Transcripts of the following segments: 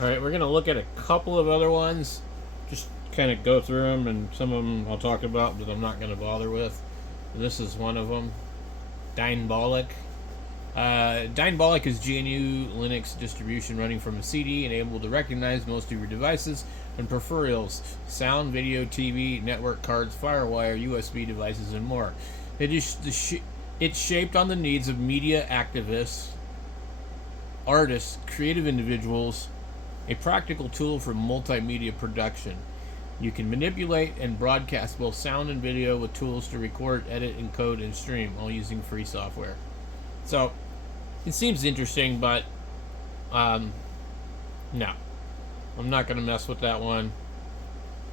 Alright, we're going to look at a couple of other ones. Just kind of go through them, and some of them I'll talk about, but I'm not going to bother with. This is one of them. Dynebolic. Dynebolic is GNU Linux distribution running from a CD and able to recognize most of your devices and peripherals, sound, video, TV, network cards, FireWire, USB devices, and more. It's shaped on the needs of media activists, artists, creative individuals, a practical tool for multimedia production. You can manipulate and broadcast both sound and video with tools to record, edit, encode, and stream, all using free software. So, it seems interesting, but no. I'm not going to mess with that one.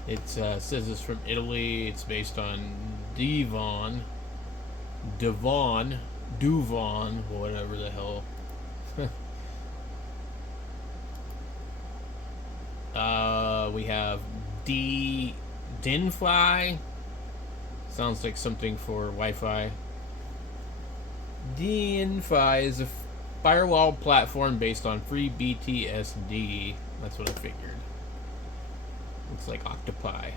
It says it's from Italy. It's based on Duvon, whatever the hell. We have Dinfly. Sounds like something for Wi-Fi. Dinfly is a firewall platform based on free BTSD. That's what I figured. Looks like octopi.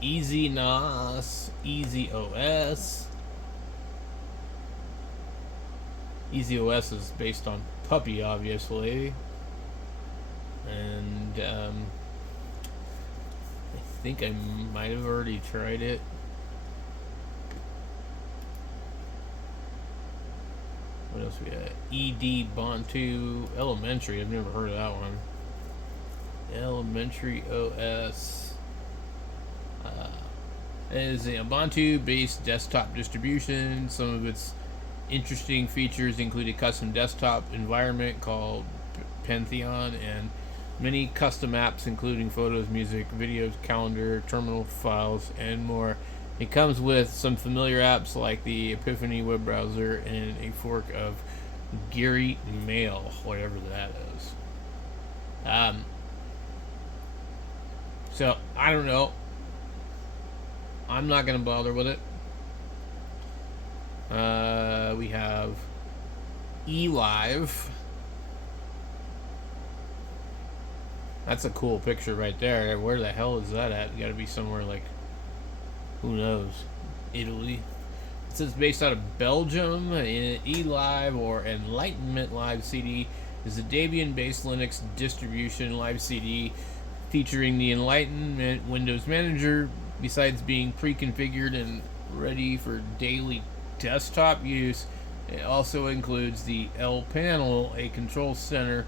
Easy NOS, Easy OS. Easy OS is based on Puppy, obviously. And I think I might have already tried it. What else we got? ED Bontu Elementary. I've never heard of that one. Elementary OS. It is a Ubuntu-based desktop distribution. Some of its interesting features include a custom desktop environment called Pantheon and many custom apps including photos, music, videos, calendar, terminal files, and more. It comes with some familiar apps like the Epiphany web browser and a fork of Geary Mail, whatever that is. So, I don't know. I'm not going to bother with it. We have eLive. That's a cool picture right there. Where the hell is that at? You gotta be somewhere like, who knows, Italy. It says based out of Belgium. eLive or Enlightenment Live CD is a Debian-based Linux distribution live CD featuring the Enlightenment Windows Manager. Besides being pre-configured and ready for daily desktop use, it also includes the L panel, a control center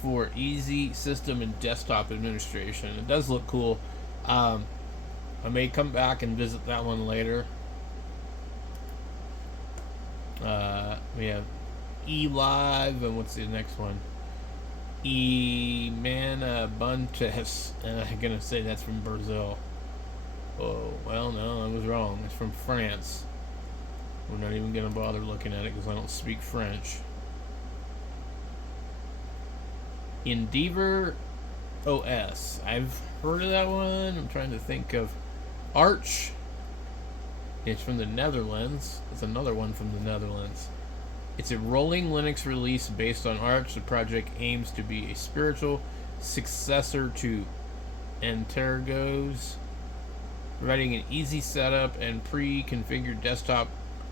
for easy system and desktop administration. It does look cool. I may come back and visit that one later. We have eLive, and what's the next one? Emanabuntes. I'm gonna say that's from Brazil. Oh, well, no, I was wrong. It's from France. We're not even gonna bother looking at it because I don't speak French. Endeavor OS. I've heard of that one. I'm trying to think of Arch. It's from the Netherlands. It's another one from the Netherlands. It's a rolling Linux release based on Arch. The project aims to be a spiritual successor to Antergos, providing an easy setup and pre-configured desktop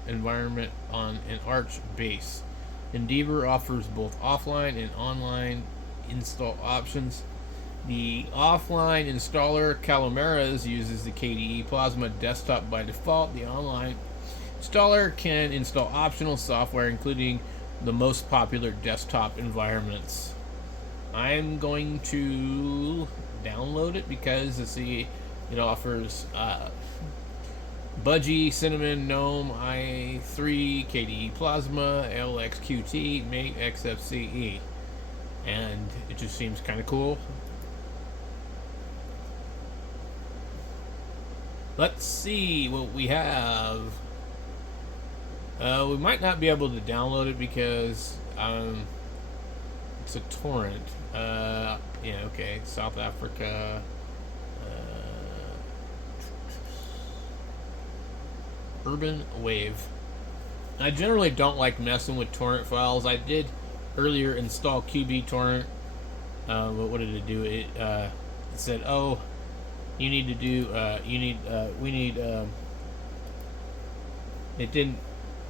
environment on an Arch base. Endeavor offers both offline and online install options. The offline installer Calomeras uses the KDE Plasma desktop by default. The online installer can install optional software including the most popular desktop environments. I'm going to download it because it offers Budgie, Cinnamon, GNOME, i3, KDE Plasma, LXQT, Mate, XFCE. And it just seems kind of cool. Let's see what we have. We might not be able to download it because it's a torrent. Okay. South Africa. Urban Wave. I generally don't like messing with torrent files. I did earlier install QB torrent. But what did it do? It said, "Oh, you need to do. We need." It didn't.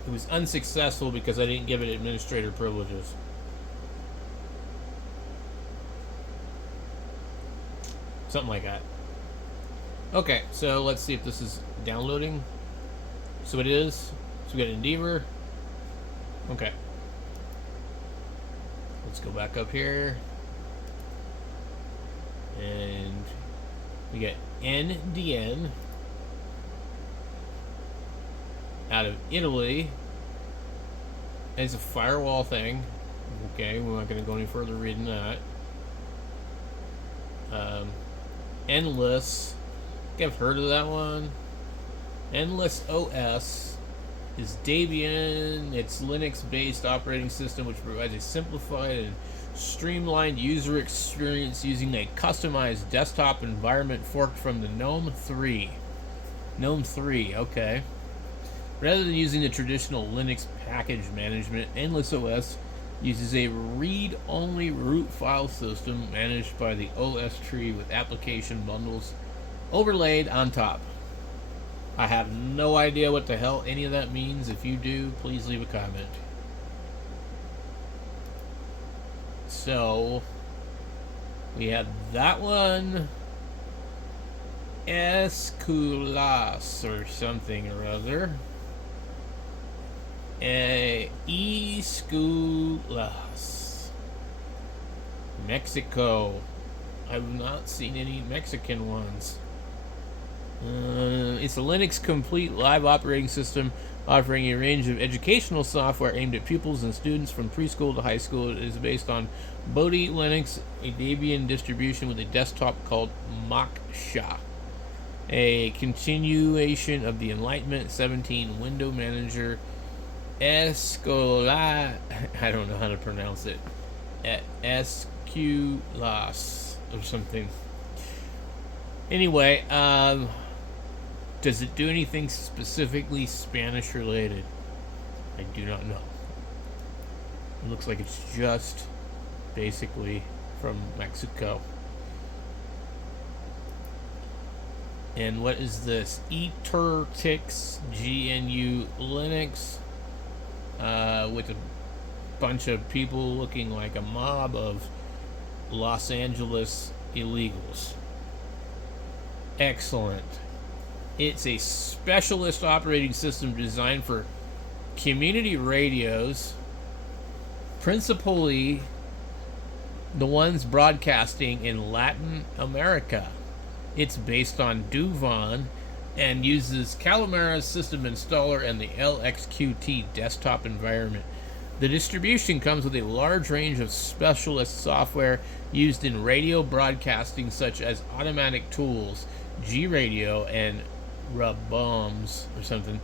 It was unsuccessful because I didn't give it administrator privileges. Something like that. Okay, so let's see if this is downloading. So it is. So we got Endeavor. Okay. Let's go back up here. And we got NDN out of Italy. It's a firewall thing. Okay, we're not going to go any further reading that. Endless. I think I've heard of that one. Endless OS is Debian. It's Linux-based operating system which provides a simplified and streamlined user experience using a customized desktop environment forked from the GNOME 3. GNOME 3, okay. Rather than using the traditional Linux package management, Endless OS uses a read-only root file system managed by the OS tree with application bundles overlaid on top. I have no idea what the hell any of that means. If you do, please leave a comment. So, we have that one. Esculas or something or other. Esculas. Mexico. I've not seen any Mexican ones. It's a Linux complete live operating system offering a range of educational software aimed at pupils and students from preschool to high school. It is based on Bodhi Linux, a Debian distribution with a desktop called Moksha, a continuation of the Enlightenment 17 window manager. Escola, I don't know how to pronounce it. Esculas or something. Anyway, does it do anything specifically Spanish related? I do not know. It looks like it's just basically from Mexico. And what is this? Etertix GNU Linux, with a bunch of people looking like a mob of Los Angeles illegals. Excellent. It's a specialist operating system designed for community radios, principally the ones broadcasting in Latin America. It's based on Duvan and uses Calamara's system installer and the LXQT desktop environment. The distribution comes with a large range of specialist software used in radio broadcasting such as Automatic Tools, G-Radio, and Raboms or something,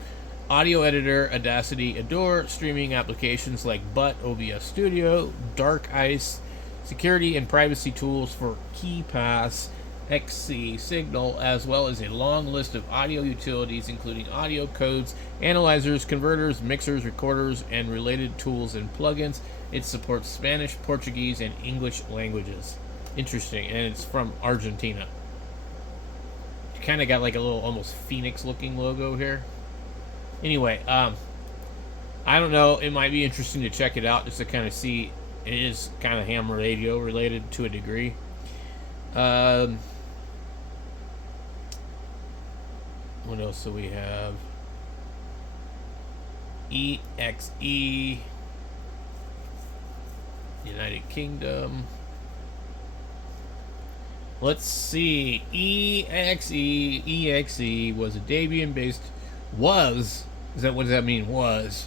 audio editor, Audacity, Adore, streaming applications like Butt, OBS Studio, Dark Ice, security and privacy tools for KeyPass, XC, Signal, as well as a long list of audio utilities including audio codes, analyzers, converters, mixers, recorders, and related tools and plugins. It supports Spanish, Portuguese, and English languages. Interesting, and it's from Argentina. Kind of got like a little almost phoenix looking logo here. Anyway, I don't know, it might be interesting to check it out just to kind of see. It is kind of ham radio related to a degree. What else do we have? EXE, United Kingdom. Let's see. EXE was a Debian-based. Was. Is that what does that mean? Was.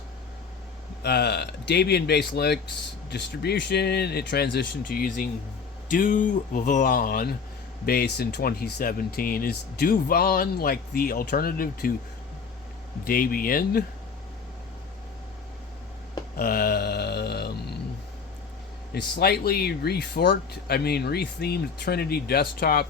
Debian-based Linux distribution. It transitioned to using Duvan base in 2017. Is Duvan like the alternative to Debian? A slightly rethemed Trinity desktop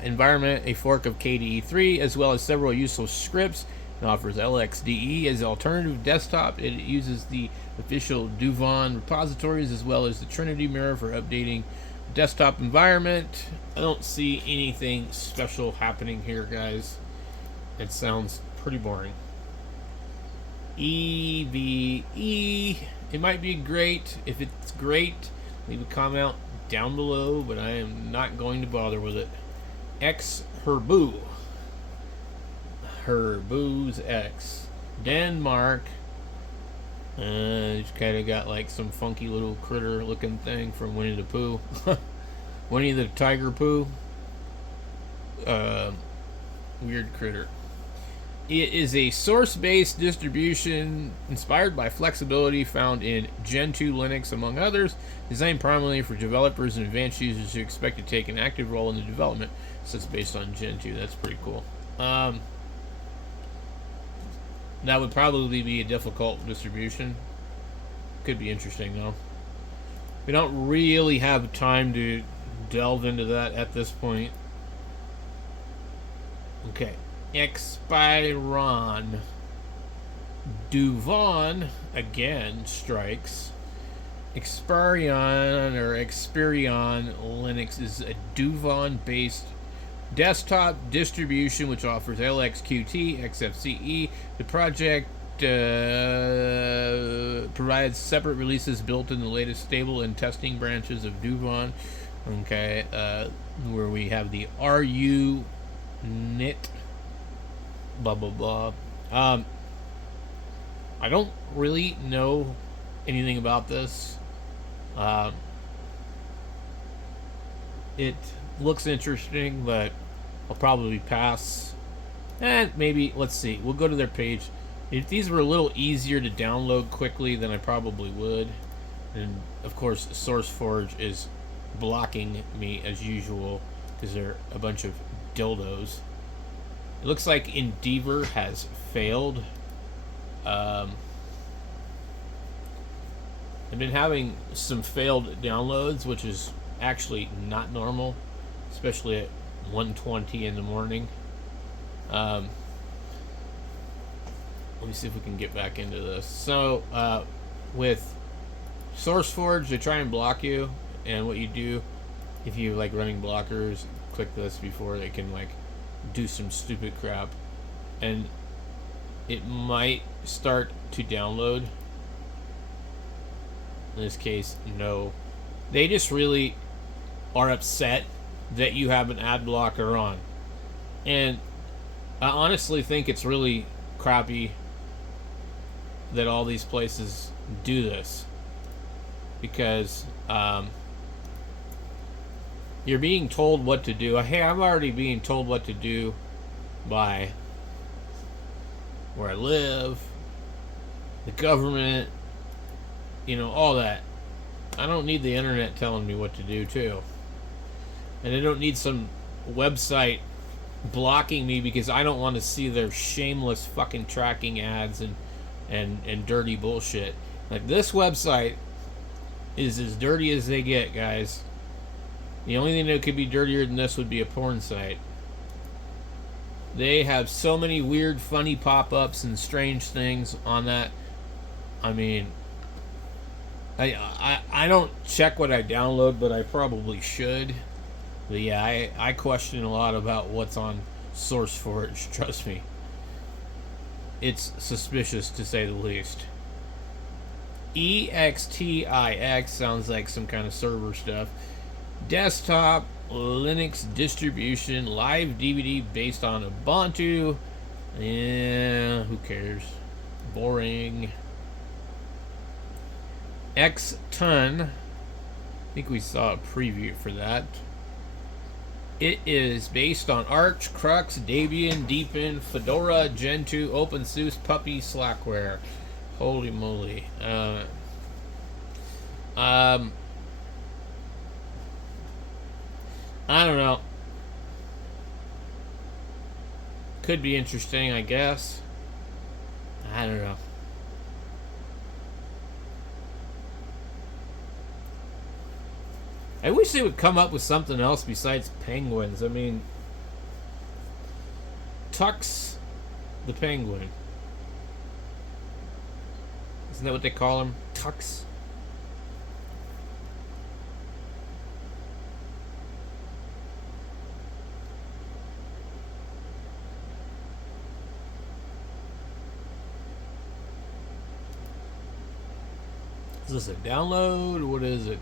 environment, a fork of KDE 3, as well as several useful scripts It offers LXDE as an alternative desktop. It uses the official Duvon repositories as well as the Trinity mirror for updating desktop environment. I don't see anything special happening here, guys. It sounds pretty boring. EVE. It might be great. If it's great, leave a comment down below, but I am not going to bother with it. X Herboo. Herboo's X. Denmark. It's kind of got like some funky little critter looking thing from Winnie the Pooh. Winnie the Tiger Pooh. Weird critter. It is a source-based distribution inspired by flexibility found in Gentoo Linux, among others, designed primarily for developers and advanced users who expect to take an active role in the development. So it's based on Gentoo. That's pretty cool. That would probably be a difficult distribution. Could be interesting, though. We don't really have time to delve into that at this point. Okay. Expiron. Duvon again strikes. Experion Linux is a Duvon-based desktop distribution which offers LXQT, XFCE. The project provides separate releases built in the latest stable and testing branches of Duvon. Okay, where we have the RU knit. Blah blah blah. I don't really know anything about this. It looks interesting, but I'll probably pass. And maybe, let's see, we'll go to their page. If these were a little easier to download quickly, then I probably would. And of course, SourceForge is blocking me as usual because they're a bunch of dildos. It looks like Endeavor has failed. I've been having some failed downloads, which is actually not normal, especially at 1:20 in the morning. Let me see if we can get back into this. So, with SourceForge, they try and block you, and what you do, if you like running blockers, click this before they can like do some stupid crap, and it might start to download. In this case, no. They just really are upset that you have an ad blocker on. And I honestly think it's really crappy that all these places do this. Because you're being told what to do. Hey, I'm already being told what to do by where I live, the government, you know, all that. I don't need the internet telling me what to do, too. And I don't need some website blocking me because I don't want to see their shameless fucking tracking ads and dirty bullshit. Like, this website is as dirty as they get, guys. The only thing that could be dirtier than this would be a porn site. They have so many weird, funny pop-ups and strange things on that. I mean, I don't check what I download, but I probably should. But yeah, I question a lot about what's on SourceForge, trust me. It's suspicious, to say the least. EXTIX sounds like some kind of server stuff. Desktop Linux distribution, live DVD based on Ubuntu. Yeah, who cares? Boring. Xton. I think we saw a preview for that. It is based on Arch, Crux, Debian, Deepin, Fedora, Gentoo, OpenSUSE, Puppy, Slackware. Holy moly. I don't know. Could be interesting, I guess. I don't know. I wish they would come up with something else besides penguins. I mean, Tux The penguin. Isn't that what they call them? Tucks? Is this a download? What is it?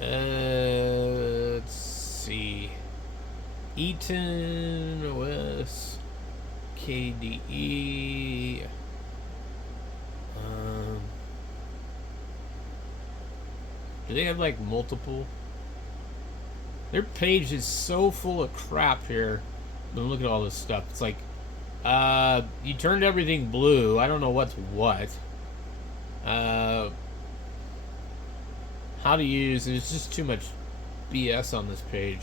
Let's see. Eaton OS KDE. Do they have like multiple? Their page is so full of crap here. But look at all this stuff. It's like, you turned everything blue. I don't know what's what. How to use. There's just too much BS on this page.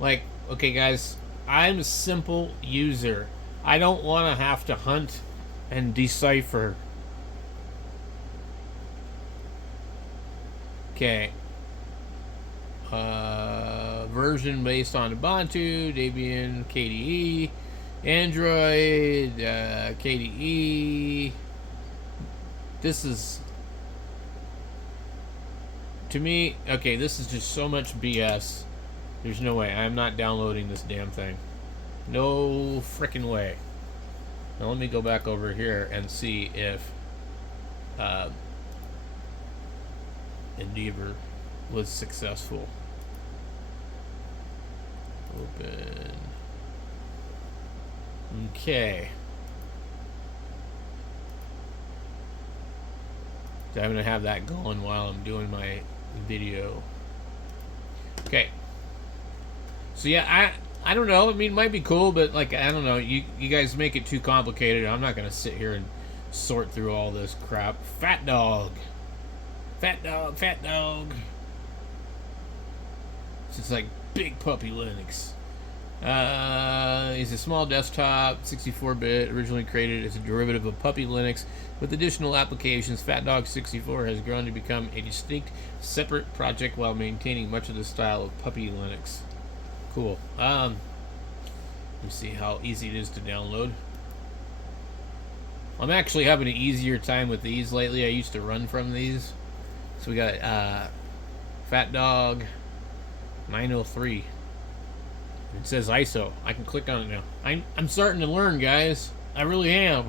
Like, okay, guys, I'm a simple user. I don't want to have to hunt and decipher. Okay. Version based on Ubuntu, Debian, KDE, Android, KDE. This is, to me, okay, this is just so much BS. There's no way. I'm not downloading this damn thing. No freaking way. Now let me go back over here and see if Endeavor was successful. Open. Okay. So I'm gonna have that going while I'm doing my video. Okay. So yeah, I don't know. I mean, it might be cool, but like, I don't know. You guys make it too complicated. I'm not gonna sit here and sort through all this crap. Fat dog. Fat dog, fat dog. So it's like big puppy Linux. It's a small desktop, 64-bit, originally created as a derivative of Puppy Linux. With additional applications, Fat Dog 64 has grown to become a distinct, separate project while maintaining much of the style of Puppy Linux. Cool. Let me see how easy it is to download. I'm actually having an easier time with these lately. I used to run from these. So we got Fat Dog 903. It says ISO. I can click on it now. I'm starting to learn, guys. I really am.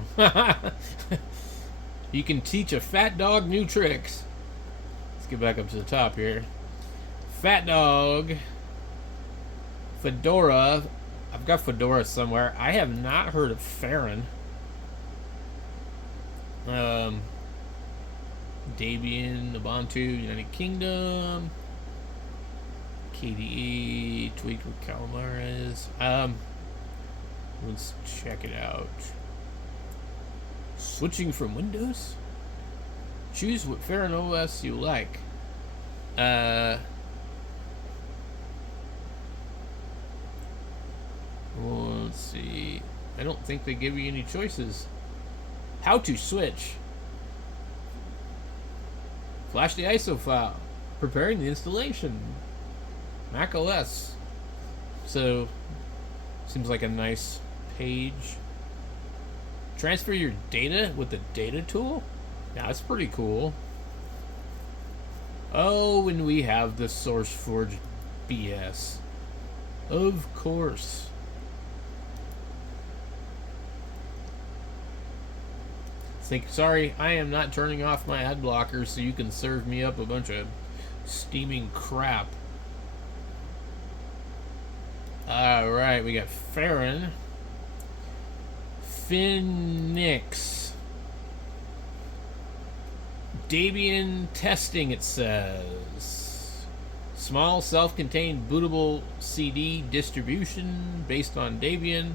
You can teach a fat dog new tricks. Let's get back up to the top here. Fat Dog. Fedora. I've got Fedora somewhere. I have not heard of Farron. Debian, Ubuntu, United Kingdom. KDE, tweaked with Calamares. Let's check it out. Switching from Windows? Choose what Farron OS you like. Well, let's see. I don't think they give you any choices. How to switch. Flash the ISO file. Preparing the installation. Mac OS. So, seems like a nice page. Transfer your data with the data tool? Yeah, that's pretty cool. Oh, and we have the SourceForge BS. Of course. Think, sorry, I am not turning off my ad blocker so you can serve me up a bunch of steaming crap. Alright, we got Farron. Phoenix. Debian testing, it says. Small self-contained bootable CD distribution based on Debian.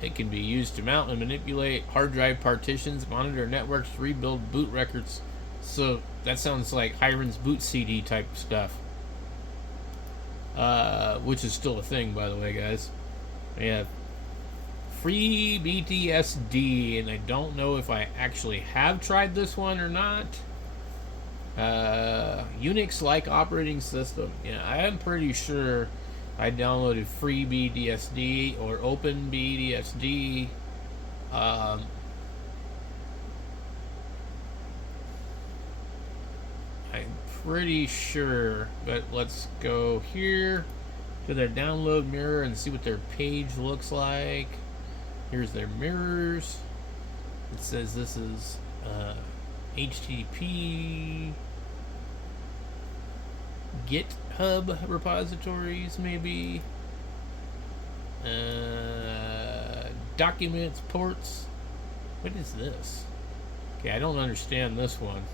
It can be used to mount and manipulate hard drive partitions, monitor networks, rebuild boot records. So that sounds like Hiron's boot CD type stuff. Which is still a thing, by the way, guys. Yeah. Free BTSD, and I don't know if I actually have tried this one or not. Unix-like operating system. Yeah, I am pretty sure I downloaded FreeBDSD or OpenBDSD. I'm pretty sure, but let's go here to their download mirror and see what their page looks like. Here's their mirrors. It says this is HTTP GitHub repositories, maybe. Documents, ports. What is this? Okay, I don't understand this one.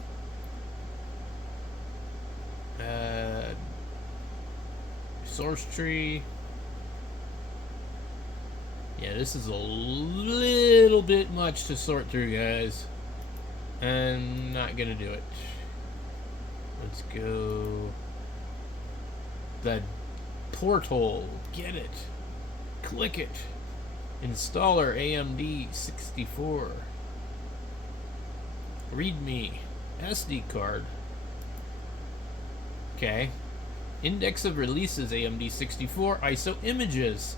Source tree. Yeah, this is a little bit much to sort through, guys. I'm not gonna do it. Let's go. The portal. Get it. Click it. Installer AMD 64. README. SD card. Okay. Index of releases AMD 64. ISO images.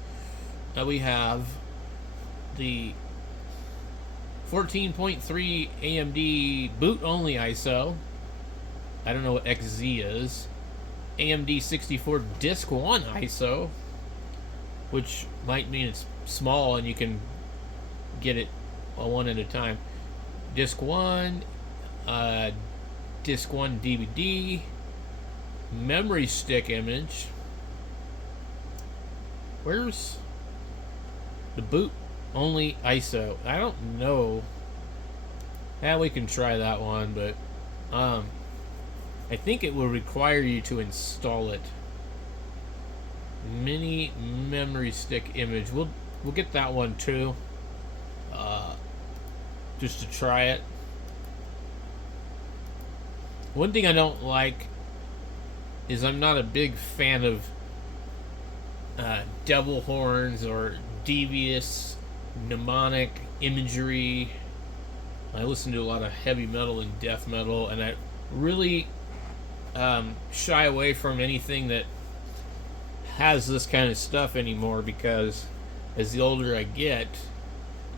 Now we have the 14.3 AMD boot only ISO. I don't know what XZ is. AMD 64 disk 1 ISO, which might mean it's small and you can get it one at a time. Disk 1, Disk 1 DVD, memory stick image. Where's the boot only ISO? I don't know. Yeah, we can try that one, but I think it will require you to install it. Mini memory stick image. We'll get that one too. Just to try it. One thing I don't like is I'm not a big fan of devil horns or devious mnemonic imagery. I listen to a lot of heavy metal and death metal, and I really shy away from anything that has this kind of stuff anymore, because as the older I get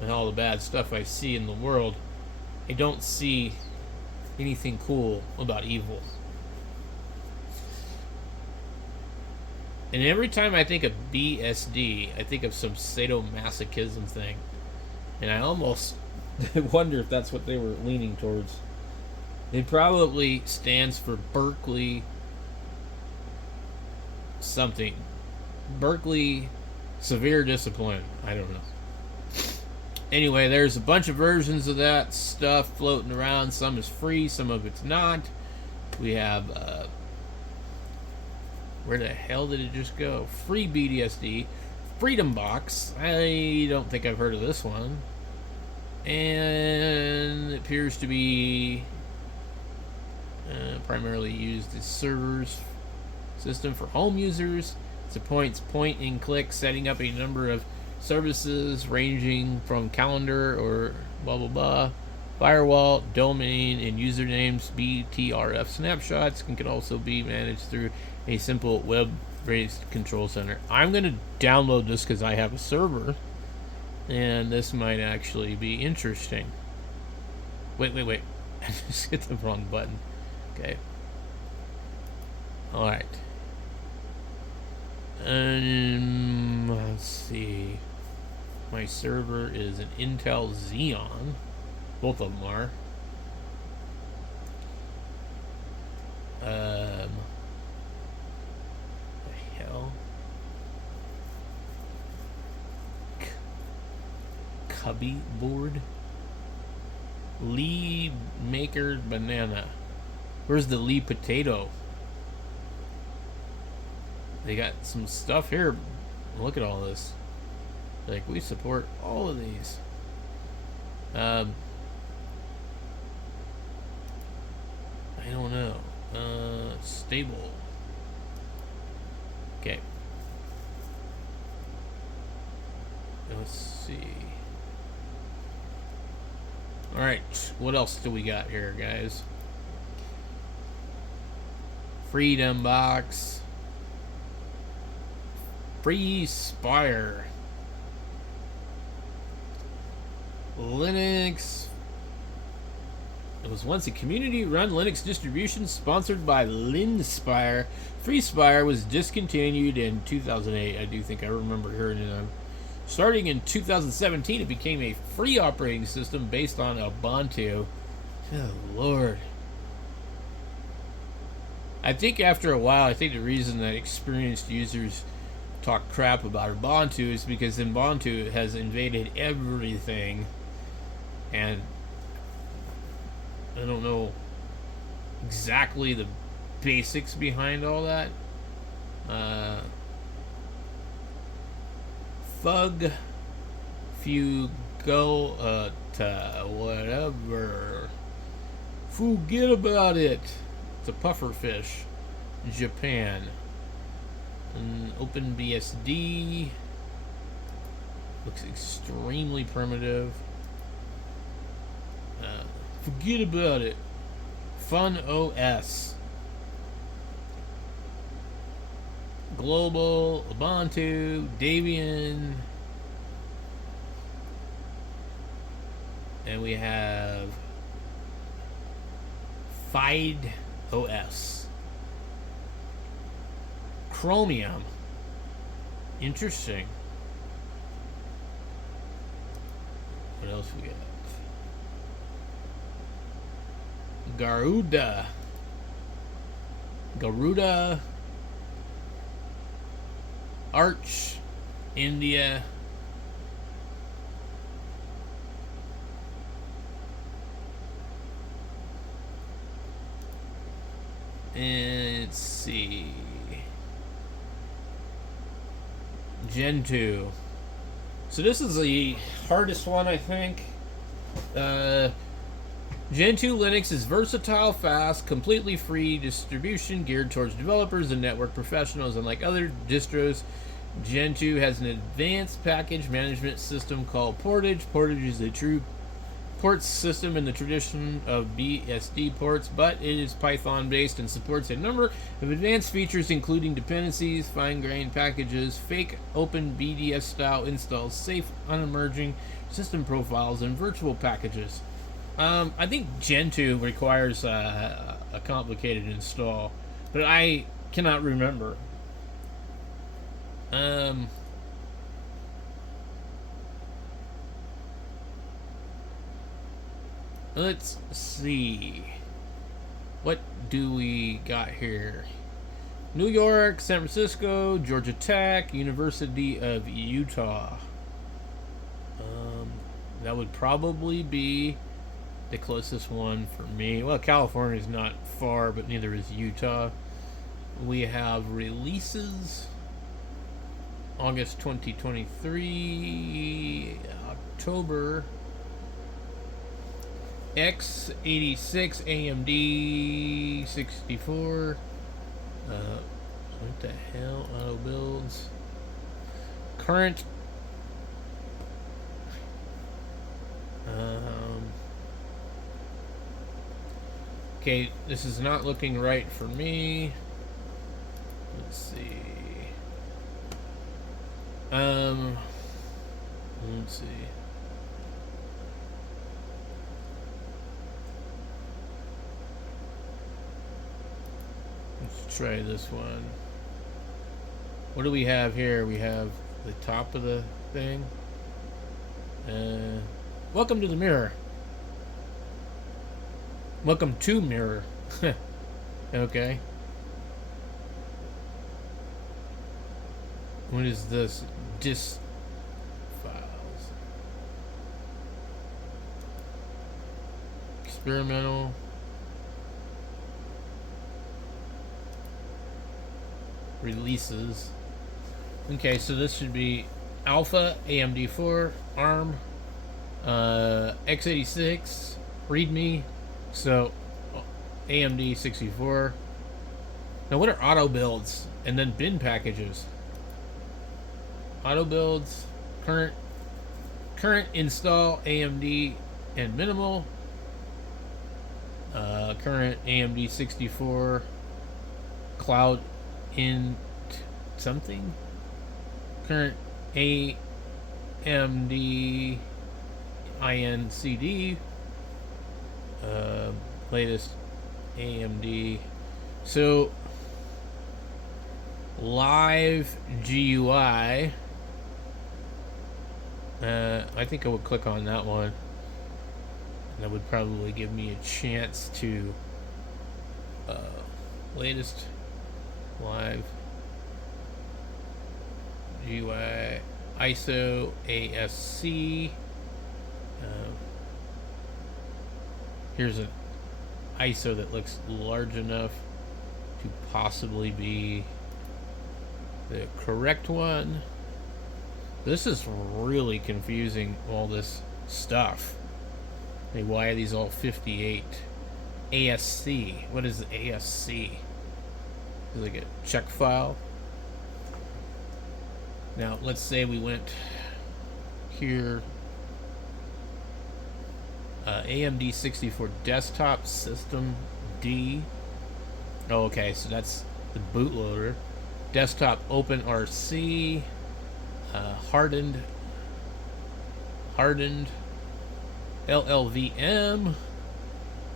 and all the bad stuff I see in the world, I don't see anything cool about evil. And every time I think of BSD, I think of some sadomasochism thing. And I almost wonder if that's what they were leaning towards. It probably stands for Berkeley something. Berkeley Severe Discipline. I don't know. Anyway, there's a bunch of versions of that stuff floating around. Some is free, some of it's not. We have, where the hell did it just go? Free BDSD. Freedom Box. I don't think I've heard of this one. And it appears to be primarily used as servers system for home users. Supports point and click setting up a number of services ranging from calendar or blah blah blah, firewall, domain, and usernames. BTRF snapshots can also be managed through a simple web-based control center. I'm going to download this because I have a server, and this might actually be interesting. Wait. I just hit the wrong button. Okay. Alright. Let's see. My server is an Intel Xeon. Both of them are. The hell? Cubby board? Lee Maker Banana. Where's the Lee Potato? They got some stuff here. Look at all this. Like, we support all of these. I don't know. Stable. Okay. Let's see. Alright, what else do we got here, guys? Freedom Box. Free Spire. Linux. It was once a community-run Linux distribution sponsored by Linspire. FreeSpire was discontinued in 2008. I do think I remember hearing it. Starting in 2017, it became a free operating system based on Ubuntu. Oh, Lord. I think after a while, I think the reason that experienced users talk crap about Ubuntu is because Ubuntu has invaded everything. And I don't know exactly the basics behind all that. Thug, Fugo, whatever. Forget about it. It's a pufferfish. Japan. OpenBSD. Looks extremely primitive. Forget about it. Fun OS. Global, Ubuntu, Debian. And we have Fide OS. Chromium. Interesting. What else we got? Garuda. Arch. India. And let's see. Gentoo. So this is the hardest one, I think. Gentoo Linux is versatile, fast, completely free distribution geared towards developers and network professionals. Unlike other distros, Gentoo has an advanced package management system called Portage. Portage is a true ports system in the tradition of BSD ports, but it is Python based and supports a number of advanced features including dependencies, fine-grained packages, fake open BDS style installs, safe unemerging system profiles, and virtual packages. I think Gentoo requires a complicated install, but I cannot remember. Let's see. What do we got here? New York, San Francisco, Georgia Tech, University of Utah. That would probably be the closest one for me. Well, California's not far, but neither is Utah. We have releases. August 2023, October. x86 AMD 64. What the hell? Auto builds. Current. Okay, this is not looking right for me. Let's see. Let's see. Let's try this one. What do we have here? We have the top of the thing. Welcome to the mirror. Welcome to mirror. Okay. What is this? Dis files. Experimental. Releases. Okay, so this should be Alpha, AMD4, ARM, x86, README, so AMD 64. Now, what are auto builds and then bin packages? Auto builds, current install AMD and minimal. Current AMD 64, cloud int something. current AMD INCD, latest AMD. So live GUI. I think I would click on that one. That would probably give me a chance to latest live GUI ISO ASC. Here's an ISO that looks large enough to possibly be the correct one. This is really confusing, all this stuff. Hey, why are these all 58? ASC. What is the ASC? Is it like a check file? Now, let's say we went here. AMD 64 desktop system D. Oh, okay, so that's the bootloader. Desktop OpenRC. Hardened LLVM.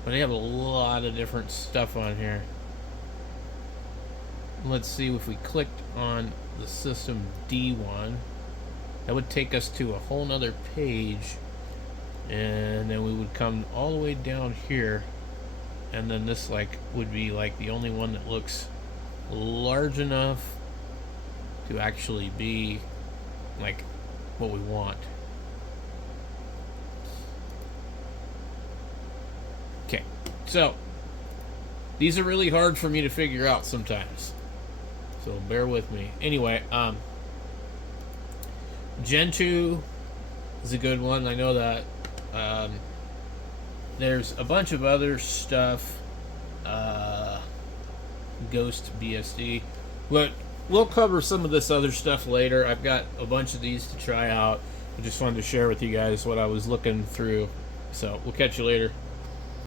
But they have a lot of different stuff on here. Let's see if we clicked on the system D one. That would take us to a whole nother page. And then we would come all the way down here. And then this would be the only one that looks large enough to actually be what we want. Okay, so these are really hard for me to figure out sometimes, so bear with me. Anyway, Gen 2 is a good one, I know that. There's a bunch of other stuff, Ghost BSD, but we'll cover some of this other stuff later. I've got a bunch of these to try out. I just wanted to share with you guys what I was looking through. So we'll catch you later.